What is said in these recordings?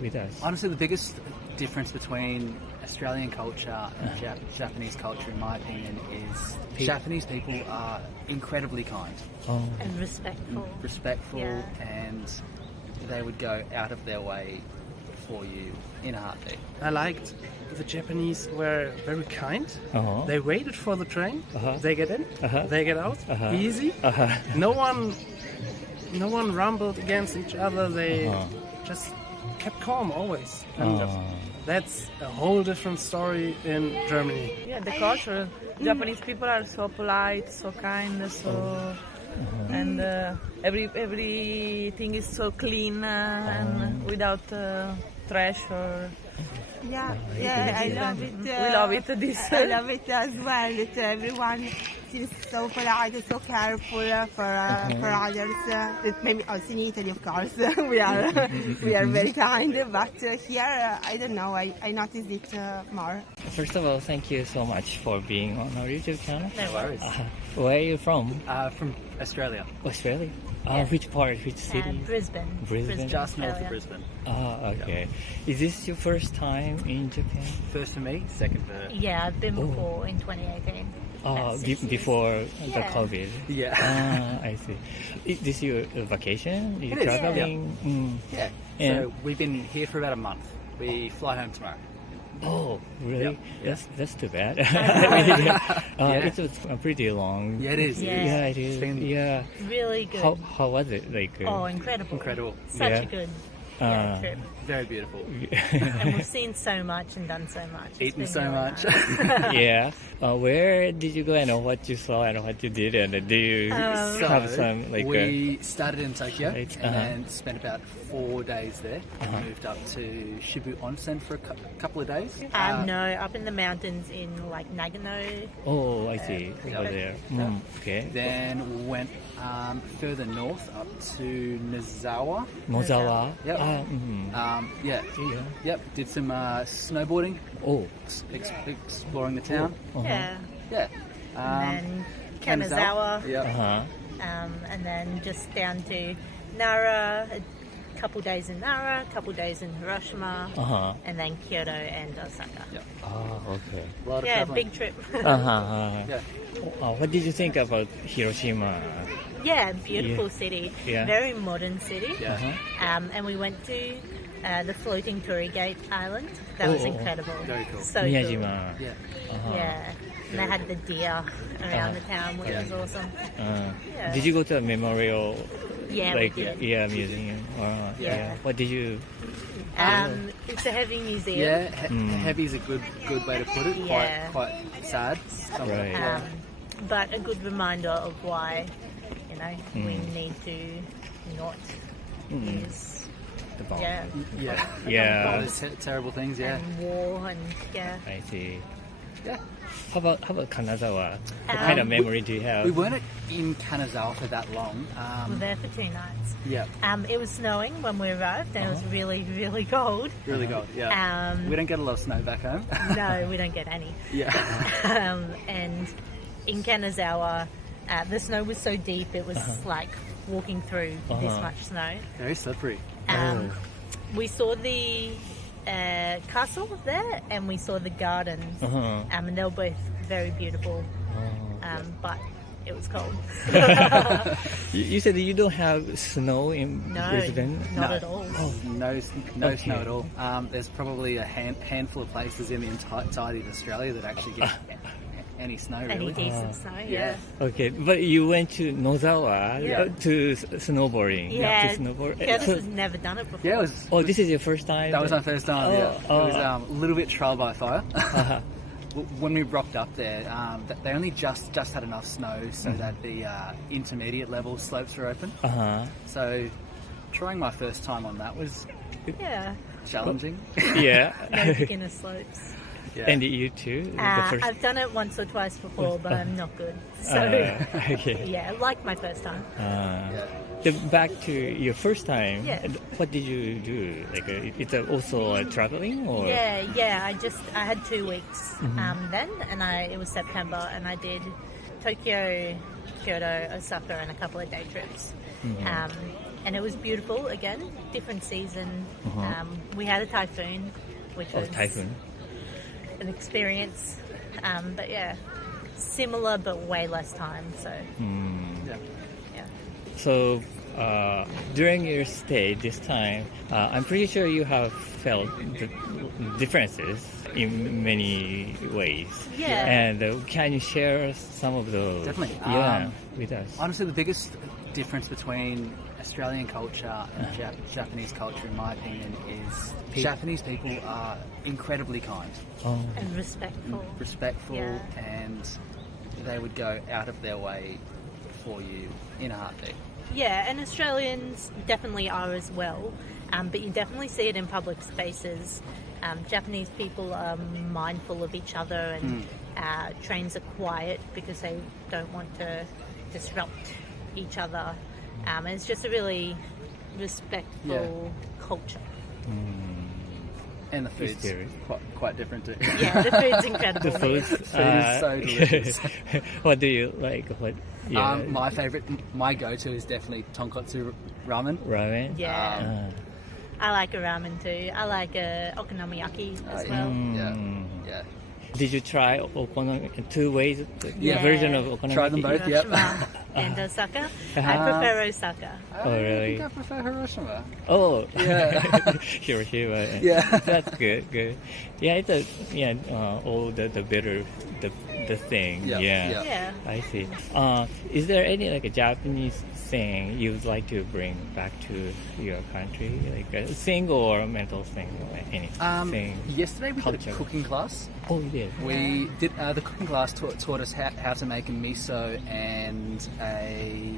with us? Honestly, the biggest difference between Australian culture and Japanese culture, in my opinion, is Japanese people are incredibly kind. And respectful. Yeah. And they would go out of their way for you in a heartbeat. I liked the Japanese were very kind. They waited for the train. They get in. They get out. Easy. No one rumbled against each other. They just kept calm always. And that's a whole different story in Germany. Yeah, the culture. Japanese people are so polite, so kind, and everything is so clean and without trash or. I love it. We love it. I love it as well. That everyone seems so polite and so careful for others. That maybe also in Italy, of course, we are very kind. But here, I don't know. I noticed it more. First of all, thank you so much for being on our YouTube channel. No worries. Where are you from? From Australia. Australia? Which part? Which city? Brisbane. Just north of Brisbane. Okay. Is this your first time in Japan? First for me, second for... Yeah, I've been before in 2018. Before the COVID? Yeah. I see. Is this your vacation? It is, traveling? Yeah. So we've been here for about a month. We fly home tomorrow. Oh, really? Yep. That's too bad. It's pretty long. Yeah, it is. Yeah, it is. Yeah. Really good. How was it? Incredible. Such a good trip. Very beautiful. And we've seen so much and done so much. Eaten so much. Nice. Yeah. Where did you go and what you saw and what you did? And do you have some we started in Tokyo Right. and spent about 4 days there. And moved up to Shibu Onsen for a couple of days. No, up in the mountains in like Nagano. Oh, I see. Over there. Okay. Then went further north up to Nozawa. Nozawa. Yep. Yep. Did some snowboarding. Oh. Exploring the town. Yeah. Yeah. And then Kanazawa. Yeah. And then just down to Nara. A couple days in Nara, a couple days in Hiroshima, and then Kyoto and Osaka. Yeah. Oh, okay. A lot of Yeah, traveling. big trip. Yeah. What did you think about Hiroshima? Yeah, beautiful city. Yeah. Very modern city. Yeah. And we went to the floating Torigate Island. That was incredible. Very cool. So cool. Miyajima. Yeah. Yeah. And they had the deer around the town, which was awesome. Yeah. Did you go to a memorial? Yeah, we did. Museum. Yeah. What did you? It's a heavy museum. Yeah. Heavy is a good way to put it. Yeah. Quite sad. Right. But a good reminder of why, we need to not use The bomb. Yeah. All those terrible things. Yeah. and war and I see. Yeah. How about Kanazawa? What kind of memory do you have? We weren't in Kanazawa for that long. we were there for 2 nights. Yeah. It was snowing when we arrived, and it was really, really cold. Really cold. Yeah. We don't get a lot of snow back home. No, we don't get any. Yeah. And in Kanazawa, the snow was so deep, it was like walking through this much snow. Very slippery. We saw the castle there, and we saw the gardens, and they were both very beautiful, but it was cold. You said that you don't have snow in Brisbane? Not at all. No snow at all. There's probably a handful of places in the entirety of Australia that actually get any snow, really. Any decent snow, yeah. Okay, but you went to Nozawa to snowboarding. Yeah, to snowboard. Curtis has never done it before. Yeah, this is your first time? That was my first time, yeah. It was a little bit trial by fire. When we rocked up there, they only just had enough snow so that the intermediate level slopes were open. So trying my first time on that was challenging. Yeah. No beginner slopes. Yeah. And you too? I've done it once or twice before, but I'm not good. So, yeah, like my first time. Back to your first time, what did you do? Like, it's also traveling, or? Yeah. I had 2 weeks then, and it was September, and I did Tokyo, Kyoto, Osaka, and a couple of day trips. and it was beautiful. Again, different season. We had a typhoon, which was an experience. But yeah, similar but way less time. So So during your stay this time, I'm pretty sure you have felt the differences in many ways. Yeah. And can you share some of those? Definitely. With us. Honestly, the biggest difference between Australian culture and Japanese culture, in my opinion, is Japanese people are incredibly kind. and respectful. And they would go out of their way for you in a heartbeat. Yeah, and Australians definitely are as well, but you definitely see it in public spaces. Japanese people are mindful of each other, and trains are quiet because they don't want to disrupt each other. And it's just a really respectful culture. And the food's quite different too. Yeah, the food's incredible. The food is so delicious. What do you like? My favourite, my go-to is definitely tonkotsu ramen. Ramen? Yeah. I like a ramen too. I like a okonomiyaki as well. Yeah. Did you try two ways version of okonomiyaki? Try them both. Yep. Hiroshima and Osaka. I prefer Osaka. Oh, really? I think I prefer Hiroshima. Oh, Yeah. Hiroshima. Yeah. That's good. Yeah, it's all the better the thing. Yeah. I see. Is there any like a Japanese thing you would like to bring back to your country, like a thing or a mental thing, or anything? Yesterday we did culture. a cooking class. Oh, you did. We did the cooking class taught us how to make a miso and a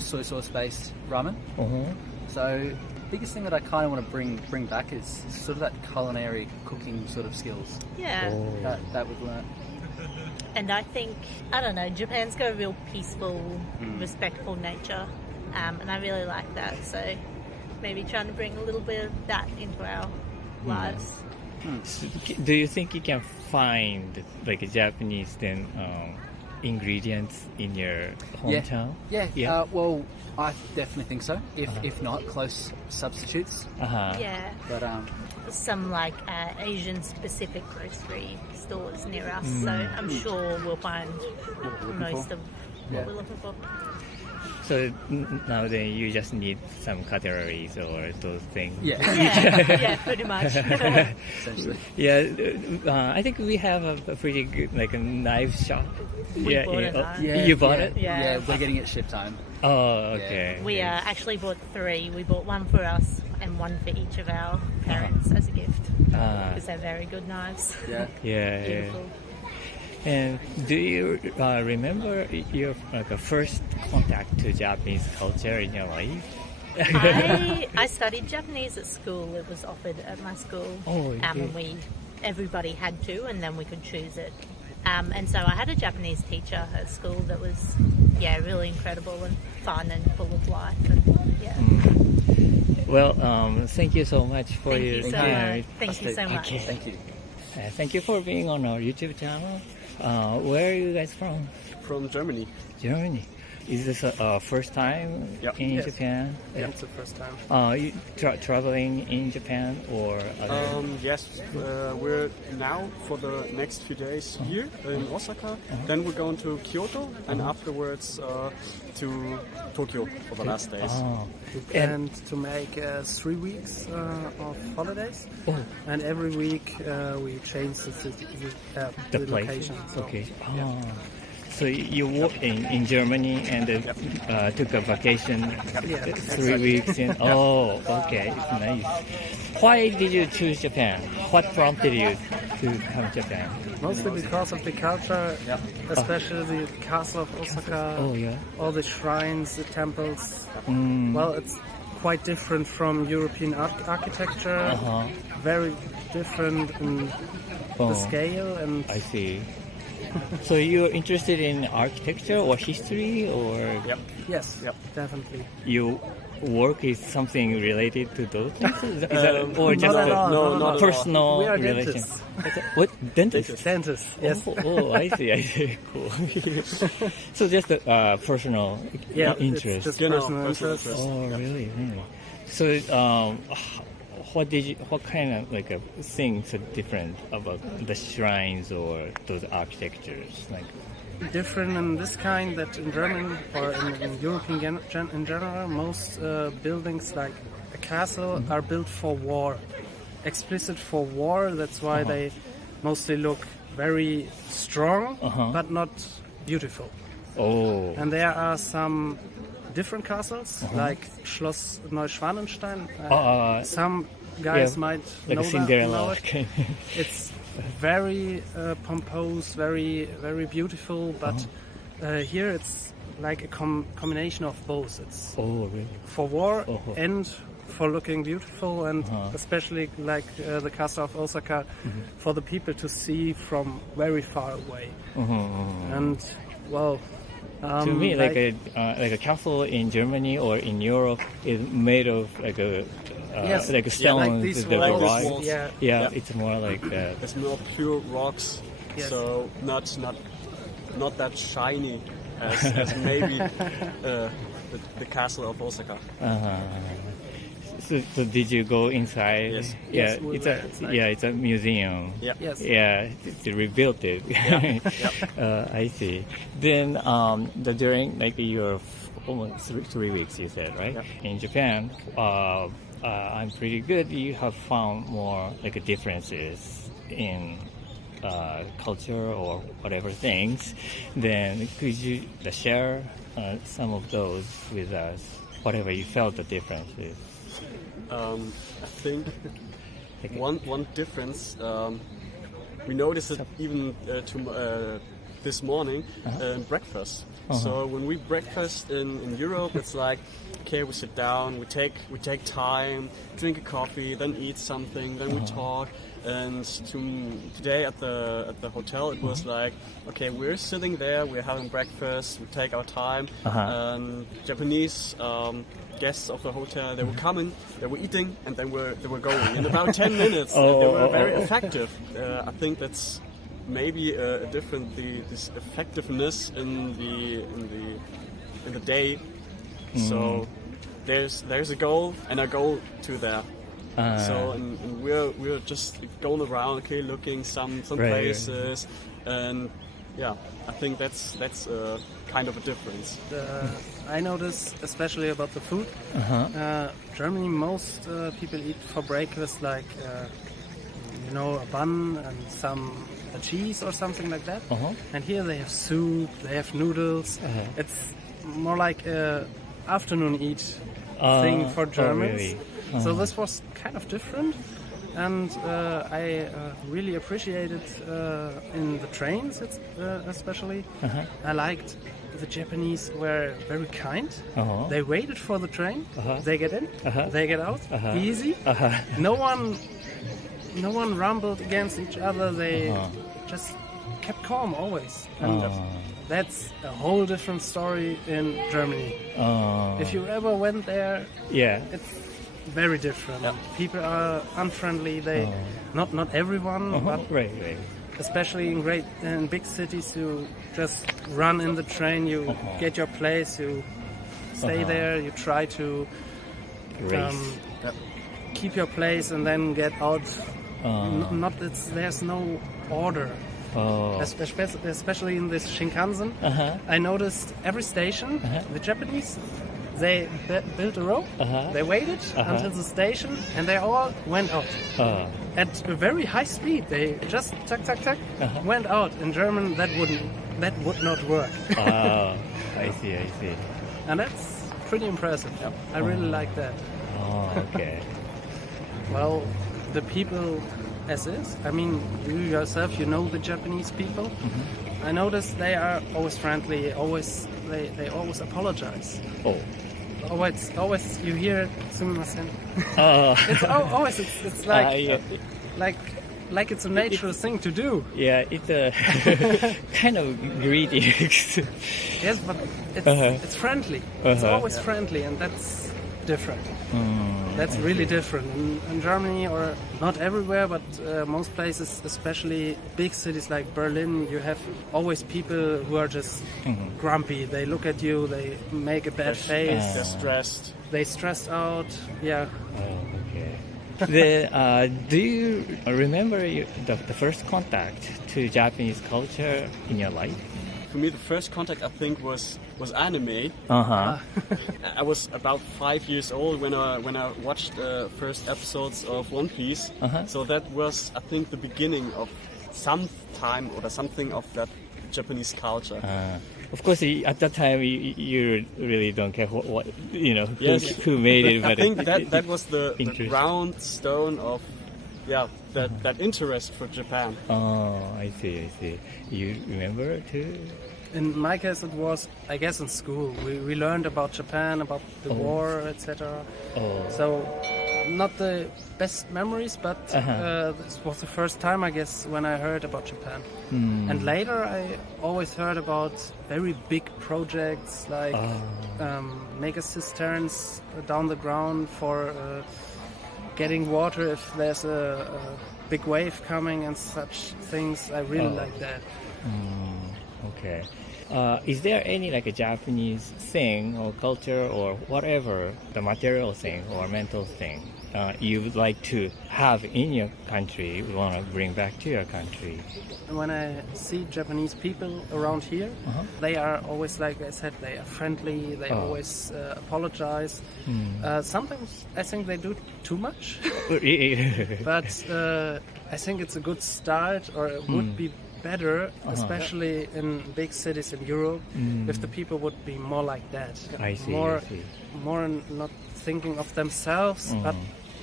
soy sauce based ramen. So biggest thing that I kind of want to bring back is sort of that culinary cooking sort of skills. Yeah. That we've learnt. And I think, I don't know, Japan's got a real peaceful, respectful nature. And I really like that. So maybe trying to bring a little bit of that into our lives. Do you think you can find like a Japanese ingredients in your hometown? Yeah. Well, I definitely think so. If not, close substitutes. Yeah. But some like Asian specific grocery stores near us. So I'm sure we'll find most of what we're looking for. So now then you just need some cutleries or those things. Yeah, pretty much. Essentially. I think we have a pretty good like a knife shop. We bought a knife. You bought it? Yeah. We're getting it shipped home. Oh, okay. We actually bought 3. We bought one for us and one for each of our parents as a gift. Because they're very good knives. Yeah. Beautiful. And do you remember your first contact to Japanese culture in your life? I studied Japanese at school. It was offered at my school. Oh, and everybody had to, and then we could choose it. And so I had a Japanese teacher at school that was, really incredible and fun and full of life. And, Well, thank you so much for your time. Thank you so much. Okay. Thank you. Thank you for being on our YouTube channel. Where are you guys from? From Germany. Germany. Is this first time in Japan? Yeah, it's the first time. You traveling in Japan or other? Yes, we're now for the next few days here in Osaka. Then we're going to Kyoto and afterwards to Tokyo for the last days. And to make 3 weeks of holidays. And every week we change the place. location. So, Okay. So you worked in Germany and took a vacation 3 weeks in. Oh, okay, nice. Why did you choose Japan? What prompted you to come to Japan? Mostly because of the culture, especially the castle of Osaka. Oh yeah. All the shrines, the temples. Well, it's quite different from European architecture. Very different in the scale and. I see. So you're interested in architecture or history or? Yes, definitely. You work is something related to those things? Is that, or just not at all, no, not not at all. personal We are relation? dentists. What? Dentist? Dentists, yes. Oh, I see. Cool. So just a personal interest. It's just Genau, personal personal interest. interest. Oh, really? So, what kind of like things are different about the shrines or those architectures? Like, Different in this kind that in Germany or in Europe in general, most buildings like a castle are built for war, explicit for war. That's why they mostly look very strong, but not beautiful. oh, And there are some different castles, like Schloss Neuschwanstein. Some guys might like know a Cinderella. it. It's very pompous, very beautiful, but here it's like a combination of both. It's oh, really? for war and for looking beautiful, and especially like the castle of Osaka, for the people to see from very far away. And well, To me, like a castle in Germany or in Europe is made of like a like a stone. like these the walls. rock. Yeah. It's more like It's more pure rocks, Yes. so not that shiny as maybe the castle of Osaka. So did you go inside? Yes. Yeah, Yes, we it's were a inside. it's a museum. Yeah. Yes. Yeah, they rebuilt it. I see. Then during like your almost 3 weeks, you said, right? Yeah. In Japan, I'm pretty good. You have found more like differences in culture or whatever things. Then could you share some of those with us? Whatever you felt the differences. I think one difference we noticed it even this morning in breakfast. So when we breakfast in Europe, it's like, okay, we sit down, we take time, drink a coffee, then eat something, then we talk. And today at the hotel, it was like, okay, we're sitting there, we're having breakfast, we take our time, and Japanese guests of the hotel, they were coming, they were eating, and then they were going in about 10 minutes. They were very effective. I think that's maybe a different this effectiveness in the day. So there's a goal, and I go to there. So and we're just going around, okay, looking some places, and yeah, I think that's kind of a difference. I notice, especially about the food. Germany, most people eat for breakfast like a bun and a cheese or something like that. And here they have soup, they have noodles. It's more like a afternoon eat thing for Germans. Really? So this was kind of different, and I really appreciated in the trains, especially. I liked the Japanese were very kind. They waited for the train. They get in, they get out, easy. No one rumbled against each other. They just kept calm always. And that's a whole different story in Germany. If you ever went there, it's very different. People are unfriendly. They not everyone, but especially in big cities, you just run in the train. You get your place. You stay there. You try to keep your place and then get out. There's no order. Especially in this Shinkansen, I noticed every station, the Japanese, they built a row, they waited until the station, and they all went out. At a very high speed, they just tuck, went out. In German, that would not work. I see. And that's pretty impressive. I really like that. Okay. Well, the people as is. I mean, you yourself, you know the Japanese people. I noticed they are always friendly. They always apologize. Always you hear sumimasen. It's always it's like it's a natural thing to do. Yeah, it's a kind of greedy. Yes, but it's friendly. It's always friendly, and different. That's really different. In Germany, or not everywhere, but most places, especially big cities like Berlin, you have always people who are just grumpy. They look at you, they make a bad face. They're stressed. They stressed out, yeah. Oh, okay. Do you remember the first contact to Japanese culture in your life? For me, the first contact I think was anime. I was about 5 years old when I watched the first episodes of One Piece. So that was, I think, the beginning of some time or something of that Japanese culture. Of course, at that time you really don't care what Yes. who made it. I But think that was the round stone of that interest for Japan. Oh, I see. You remember too? In my case, it was, I guess, in school. We learned about Japan, about the war, etc. So, not the best memories, but this was the first time, I guess, when I heard about Japan. And later, I always heard about very big projects like mega cisterns down the ground for getting water if there's a big wave coming and such things. I really like that. Okay. Is there any like a Japanese thing or culture or whatever, the material thing or mental thing you would like to have in your country, you want to bring back to your country? When I see Japanese people around here, they are always, like I said, they are friendly, they always apologize. Sometimes I think they do too much, but I think it's a good start, or it would be better, especially in big cities in Europe, if the people would be more like that. I see. More not thinking of themselves, but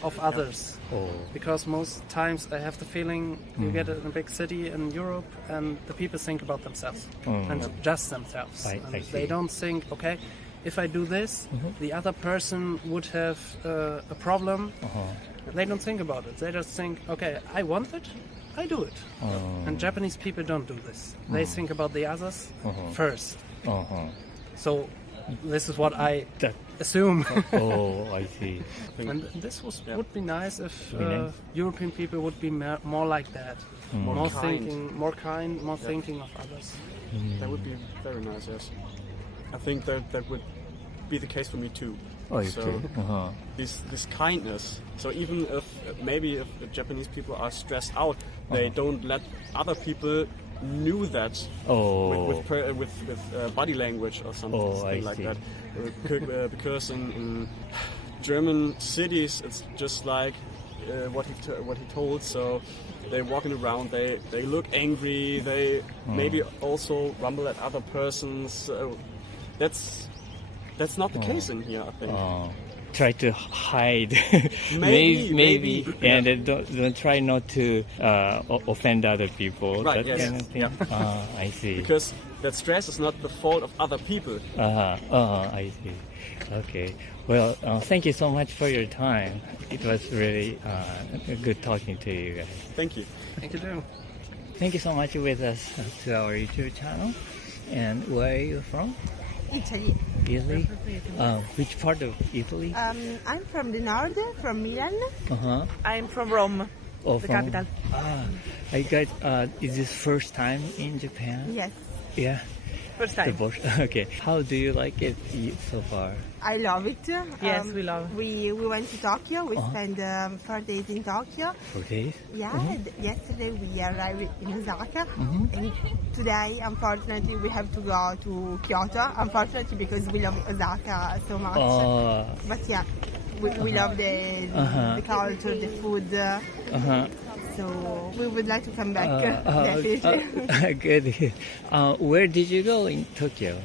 of others. Because most times I have the feeling you get in a big city in Europe and the people think about themselves and just themselves. I see. They don't think, okay, if I do this, the other person would have a problem. They don't think about it. They just think, okay, I want it, I do it. And Japanese people don't do this. They think about the others first. So this is what I assume. I see. And this would be nice if European people would be more like that. More thinking, more kind, more thinking of others. That would be very nice, yes. I think that would be the case for me too. This kindness. So even if the Japanese people are stressed out, they don't let other people knew that with body language or something like that. Because in German cities, it's just like what he told. So they're walking around, they look angry, they maybe also rumble at other persons. That's not the case in here, I think. Try to hide, maybe, and don't try not to offend other people. Right. That Yes. kind of thing. I see. Because that stress is not the fault of other people. I see. Okay. Well, thank you so much for your time. It was really good talking to you guys. Thank you. Thank you too. Thank you so much with us to our YouTube channel. And where are you from? Italy. Italy? Which part of Italy? I'm from the north, from Milan. I'm from Rome, the capital. I guys, is this first time in Japan? Yes, Yeah. First time. Okay. How do you like it so far? I love it. Yes, we love it. We went to Tokyo. We spent 4 days in Tokyo. Okay. Yeah, yesterday we arrived in Osaka. And today, unfortunately, we have to go to Kyoto. Unfortunately, because we love Osaka so much. But yeah, we love the culture, the food. So we would like to come back. Definitely. Good. Where did you go in Tokyo?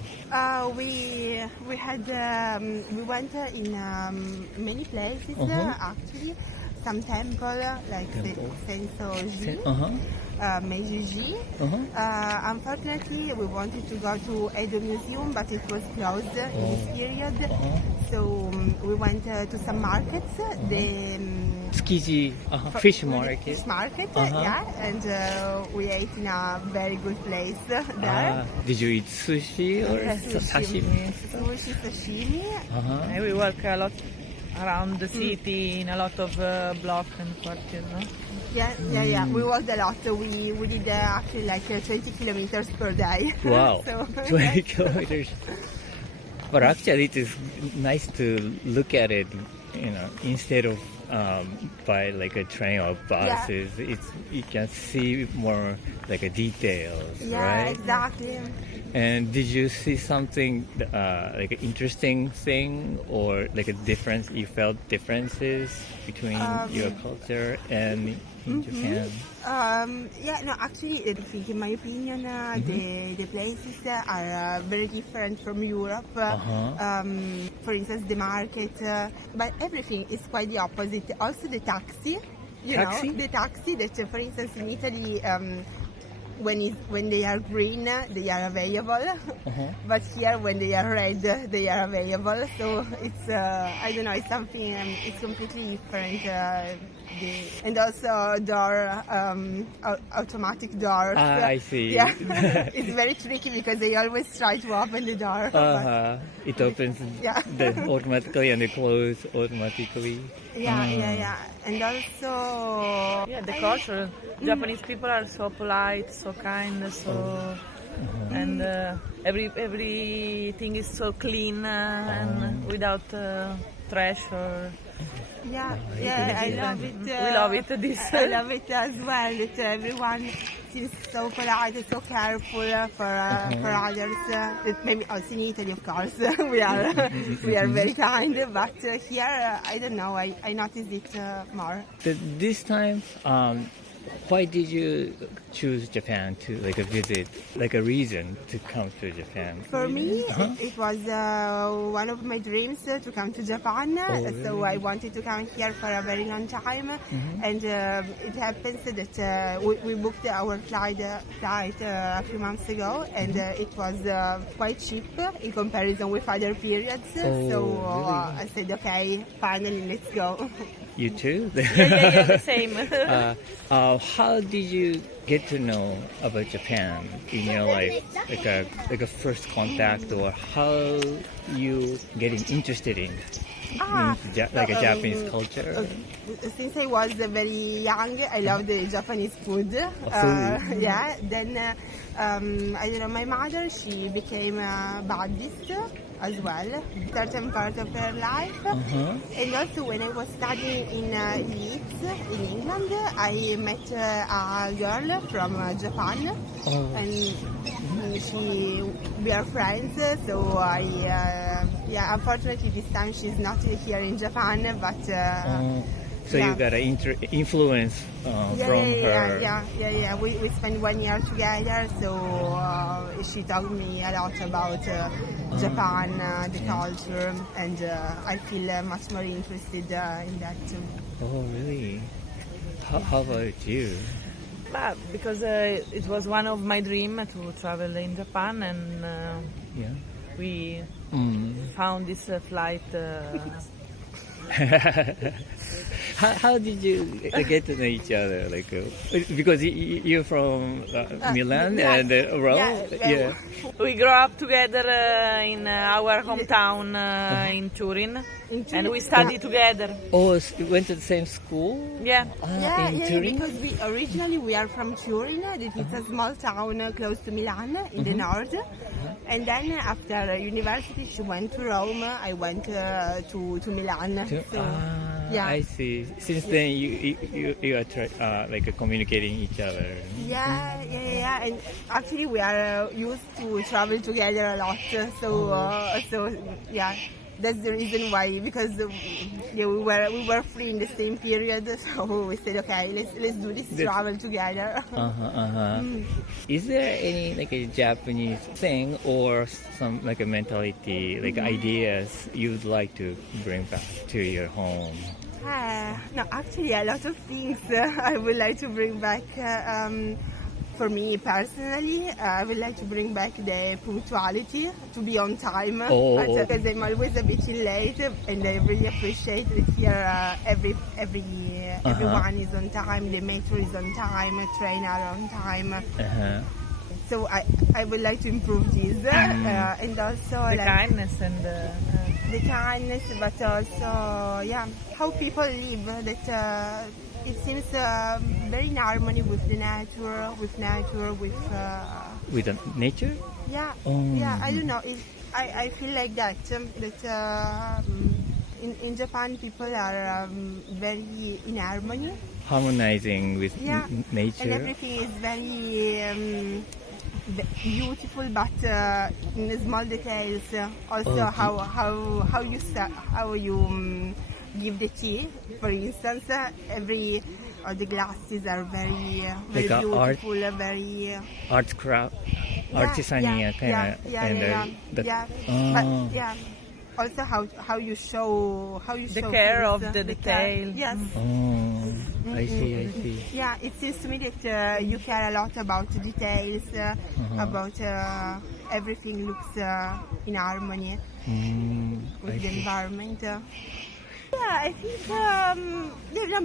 We went in many places actually. Some temple like Sensoji, Meiji. Unfortunately, we wanted to go to Edo Museum, but it was closed in this period. So we went to some markets. The Tsukiji fish market. Fish market, yeah, and we ate in a very good place there. Did you eat sushi or sashimi? Sushi, sashimi. And we work a lot around the city in a lot of block and quarters, no? Yeah. We walked a lot. We did actually like 20 kilometers per day. Wow, So, 20 kilometers. But actually, it is nice to look at it, instead of by like a train or buses. You can see more like a details, yeah, right? exactly. And did you see something like an interesting thing or like a difference? You felt differences between your culture and in Japan? Actually, I think in my opinion, the places are very different from Europe. For instance, the market, but everything is quite the opposite. Also, the taxi, the taxi that, for instance, in Italy, when they are green, they are available. But here, when they are red, they are available. So it's I don't know, it's something. It's completely different. And also automatic doors. I see. Yeah, it's very tricky because they always try to open the door. It opens automatically and it closes automatically. Yeah. And also... Yeah, the culture. Japanese people are so polite, so kind, so... And everything is so clean and without trash or... Yeah, I love it. We love it. I love it as well. That everyone seems so polite, so careful for others. Maybe also in Italy, of course, we are very kind. But here, I don't know. I noticed it more. This time, why did you choose Japan to like visit, like a reason to come to Japan? For me, it was one of my dreams to come to Japan. Really? So I wanted to come here for a very long time. And it happens that we booked our flight a few months ago, and it was quite cheap in comparison with other periods. Really? I said, okay, finally, let's go. You too? Yeah, the same. How did you get to know about Japan in your life? Like a first contact, or how you getting interested in Japanese culture? Since I was very young, I loved the Japanese food. Yeah. Then I don't know. My mother, she became a Buddhist as well, certain part of her life. And also when I was studying in Leeds, in England, I met a girl from Japan, and we are friends. So unfortunately this time she's not here in Japan, but. So you got an influence from her. Yeah. We spent 1 year together, so she taught me a lot about Japan, the culture, and I feel much more interested in that too. Oh, really? How about you? Because it was one of my dreams to travel in Japan, and we found this flight. How did you get to know each other? Like, because you're from Milan and Rome. Yeah. We grew up together in our hometown in Turin, and we studied together. Oh, you went to the same school? Yeah. In Turin? Because originally we are from Turin. It's a small town close to Milan in the north. And then after university, she went to Rome. I went to Milan. I see. Since then, you are like communicating each other. Yeah. And actually, we are used to travel together a lot. So that's the reason why. Because we were free in the same period, so we said, okay, let's do this travel together. Is there any like a Japanese thing or some like a mentality, like ideas you'd like to bring back to your home? No, actually, a lot of things I would like to bring back. For me personally, I would like to bring back the punctuality, to be on time. Because I'm always a bit late, and I really appreciate that here everyone is on time. The metro is on time, train are on time. So I would like to improve this, and also the kindness and the kindness, but also, yeah, how people live. That it seems very in harmony with the nature, with the nature. Yeah, yeah. I don't know. I feel like that. In Japan, people are very in harmony, harmonizing with nature, and everything is very beautiful, but in the small details. Also, how you give the tea, for instance. All the glasses are very like beautiful, very art craft, artisania kind of. But also how you show the care of the detail. Yes. I see. Yeah, it seems to me that you care a lot about the details, about everything looks in harmony with the environment. Yeah, I think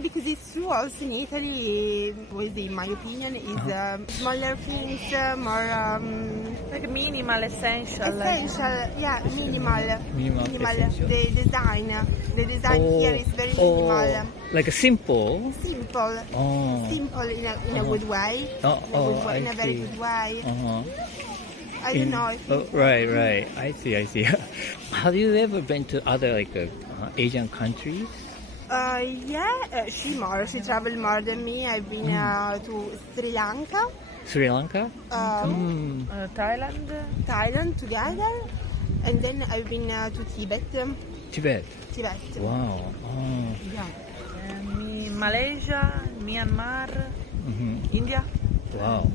because it's true also in Italy, in my opinion, is smaller things, more like minimal, essential. Yeah, minimal. Essential. The design here is very minimal. Like simple. Simple in a good way. In a very good way. I don't know. Right. I see. Have you ever been to other Asian countries? She traveled more than me. I've been to Sri Lanka. Sri Lanka? Thailand together. And then I've been to Tibet. Tibet. Wow. Yeah. Malaysia, Myanmar, India. Wow.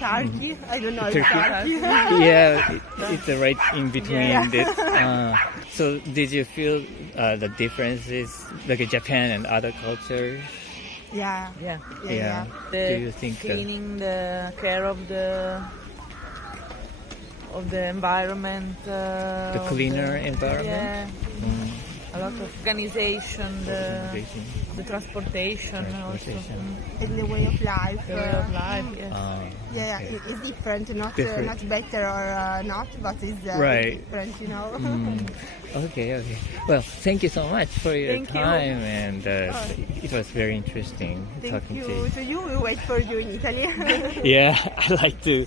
Turkey. I don't know. Turkey. Yeah, it's right in between this. So did you feel the differences like Japan and other cultures? Yeah. The Do you think cleaning, the care of the environment, the cleaner environment? A lot of organization, the transportation also. And the way of life. Yes. It's different, not better or not, but it's different, you know. Okay. Well, thank you so much for your time, and it was very interesting talking to you. Thank you. So you will wait for you in Italy. Yeah, I like to.